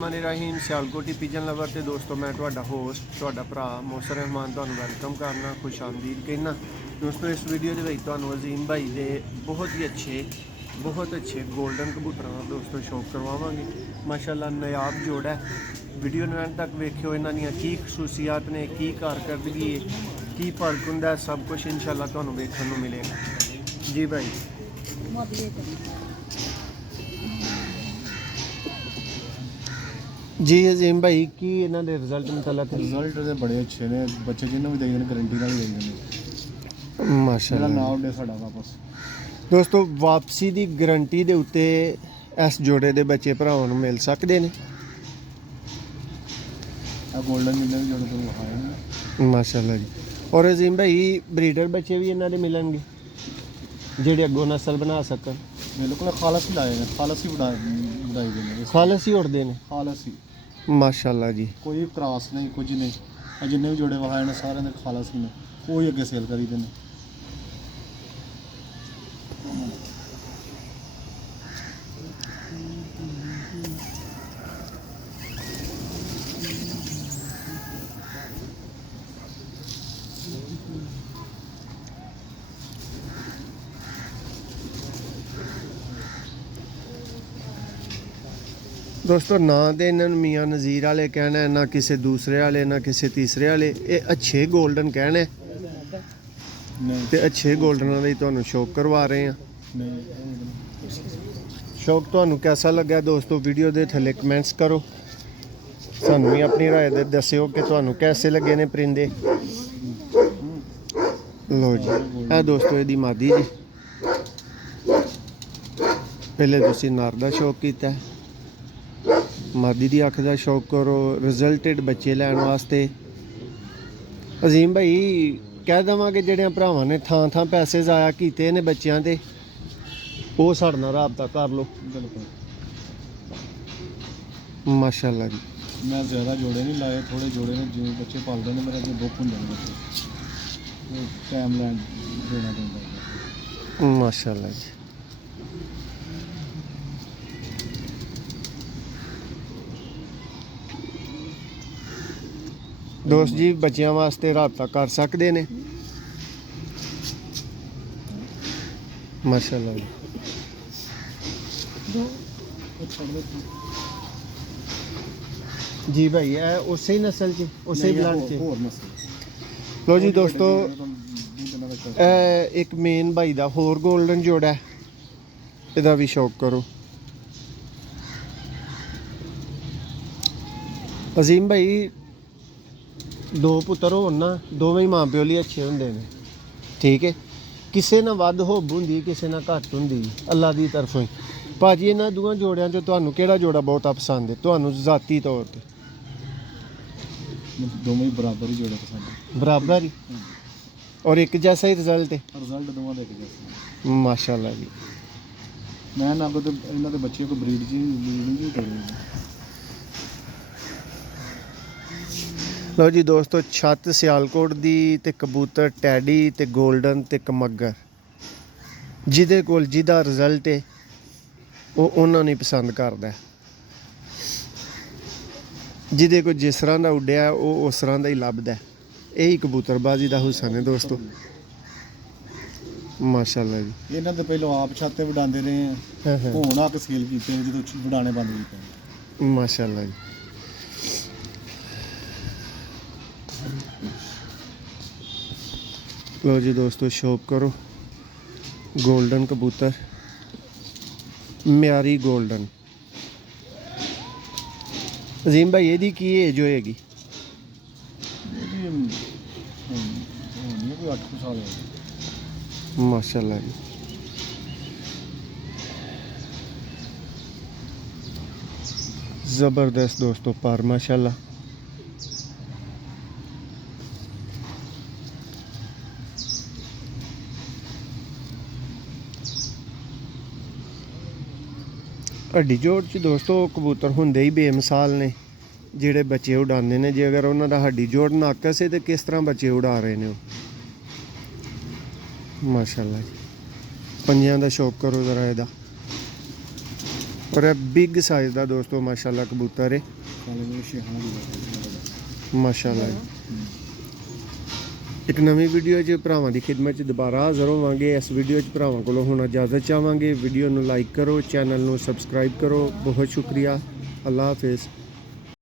रहीम Sialkoti pigeon lover ते दोस्तों मैं तुहाडा होस्ट तुहाडा भरा मौसर रहमान तुहानू वेलकम करना खुश आमदीद कहना। दोस्तों इस वीडियो के तुहानू अजीम भाई के बहुत अच्छे गोल्डन कबूतर का दोस्तों शौक करवावांगे। माशाअल्लाह नायाब जोड़ा है। वीडियो नूं एंड तक वेखियो, इन्हां दीयां की खसूसियात ने, की कारकरदगी है, की फर्क हुंदा है, सब कुछ इंशाअल्लाह तुहानू वेखण नूं मिलेगा। जी भाई जी अजीम भाई की इन्हां दे रिजल्ट मतलब रिजल्ट तो बड़े अच्छे ने, बच्चे जिन्हों भी देंगे गारंटी नाल देंगे माशाअल्लाह। नाम दे साडा वापस दोस्तों वापसी की गारंटी के उत्ते इस जोड़े के बच्चे भरावां नूं मिल सकते हैं। गोल्डन जिन्ने भी जोड़े तो विखाए ने माशाअल्लाह जी। और अजीम भाई ब्रीडर बच्चे भी इन्हां दे मिलणगे जेडे अगों नस्ल बना सकन। बिल्कुल खालस ही लाए हैं, खालस ही बढ़ाई देने, खालस ही उड़ते हैं। खालस ही माशाअल्लाह जी। कोई क्रॉस नहीं, कुछ नहीं। जिन्ने भी जोड़े विखाए ने सारे दे खालस ही ने, वो ही अगे सेल करी दे ने। दोस्तों ना तो इन्होंने मियाँ नज़ीर वाले कहना है, ना किसी दूसरे वाले, ना किसी तीसरे वाले, ये अच्छे गोल्डन कहने ते अच्छे गोल्डन वाले तुहानू शौक करवा रहे हैं। शौक तुहानू कैसा लगा दोस्तों, वीडियो के थले कमेंट्स करो, सानू भी अपनी राय दे दस्सियो कि तुहानू कैसे लगे ने परिंदे। लो जी है दोस्तों यदी मादी जी। पहले तुसी नर दा शौक कीता है, मादी की अख का शौक करो रिजल्टेड बच्चे लैन वास्ते। अजीम भाई कह देवां कि जेह्ड़े भरावां ने थां थां पैसे ज़ाया कीते ने बच्चों के, वो साढ़े नाल राबता कर लो। माशाअल्लाह जी। मैं ज़्यादा जोड़े नहीं लाए, थोड़े जोड़े ने, जिवें बच्चे पालदे ने मेरे अगे बुक होंदे ने बच्चे, टाइम लैन देना पैंदा। माशाअल्लाह जी। दोस्त जी बच्चों वास्ते राबता कर सकते हैं। माशाअल्लाह जी। जी भाई है उस ही नस्ल च उस ही ब्लड च। लो जी दोस्तों एक मेन भाई का होर गोल्डन जोड़ा है, ਇਹਦਾ भी शौक करो। अजीम भाई दो पुत्तर हो ना, दोवें ही मां प्यो लिए अच्छे होंगे ने, ठीक है। किसी ना वध होब होंदी, किसी ना घट होंदी, अल्लाह की तरफों ही। भाजी इन्होंने दोवां जोड़ियां चो तुहानू केड़ा जोड़ा बहुत पसंद है, तुहानू ज़ाती तौर पर? दोनों ही बराबर ही जोड़े पसंद, बराबर ही और एक जैसा ही रिजल्ट है। रिजल्ट दोवां दे एक जैसा माशाअल्लाह जी। मैं ना को इन्हों के बच्चे को ब्रीड नहीं करेंगे। लो जी दोस्तों छत सियालकोट दी ते कबूतर टैडी ते गोल्डन ते कमगर, जिदे कोल जिदा रिजल्ट है वो उन्होंने पसंद करता है। जिदे को जिस तरह का उड्डिया है वो उस तरह का ही लभदा है। यही कबूतरबाजी का हुसन है दोस्तों। माशाअल्लाह जी। इन्हों तो पहले आप छाते वडाते रहे हैं, हुण आके सेल कीते जो वडाने बंद कीते। माशाअल्लाह जी। लो जी दोस्तों शौक करो गोल्डन कबूतर, म्यारी गोल्डन। अजीम भाई यदी की एज होएगी? कोई 8 साल हो। माशाअल्लाह जी। ज़बरदस्त दोस्तों पर माशाअल्लाह। हड्डी जोड़ च दोस्तों कबूतर होंदे ही बेमिसाल ने जेड़े बच्चे उड़ाते हैं। जे अगर उन्हों का हड्डी जोड़ नाकस है तो किस तरह बच्चे उड़ा रहे हैं। माशाअल्लाह जी। पंजियां दा शौक करो जरा इहदा। ਔਰ ਇਹ ਬਿਗ ਸਾਈਜ਼ ਦਾ ਦੋਸਤੋ ਮਾਸ਼ਾਅੱਲਾ ਕਬੂਤਰ ਹੈ, ਕਾਲੇ ਮੇਰੇ ਸ਼ੇਖਾਂ ਦੀ ਬਾਤ ਮਾਸ਼ਾਅੱਲਾ। ਇੱਕ ਨਵੀਂ ਵੀਡੀਓ 'ਚ ਭਰਾਵਾਂ ਦੀ ਖਿਦਮਤ 'ਚ ਦੁਬਾਰਾ ਹਾਜ਼ਰ ਹੋਵਾਂਗੇ। ਇਸ ਵੀਡੀਓ 'ਚ ਭਰਾਵਾਂ ਕੋਲੋਂ ਹੁਣ ਇਜਾਜ਼ਤ ਚਾਹਾਂਗੇ। ਵੀਡੀਓ ਨੂੰ ਲਾਈਕ ਕਰੋ, ਚੈਨਲ ਨੂੰ ਸਬਸਕ੍ਰਾਈਬ ਕਰੋ। ਬਹੁਤ ਸ਼ੁਕਰੀਆ। ਅੱਲਾ ਹਾਫਿਜ਼।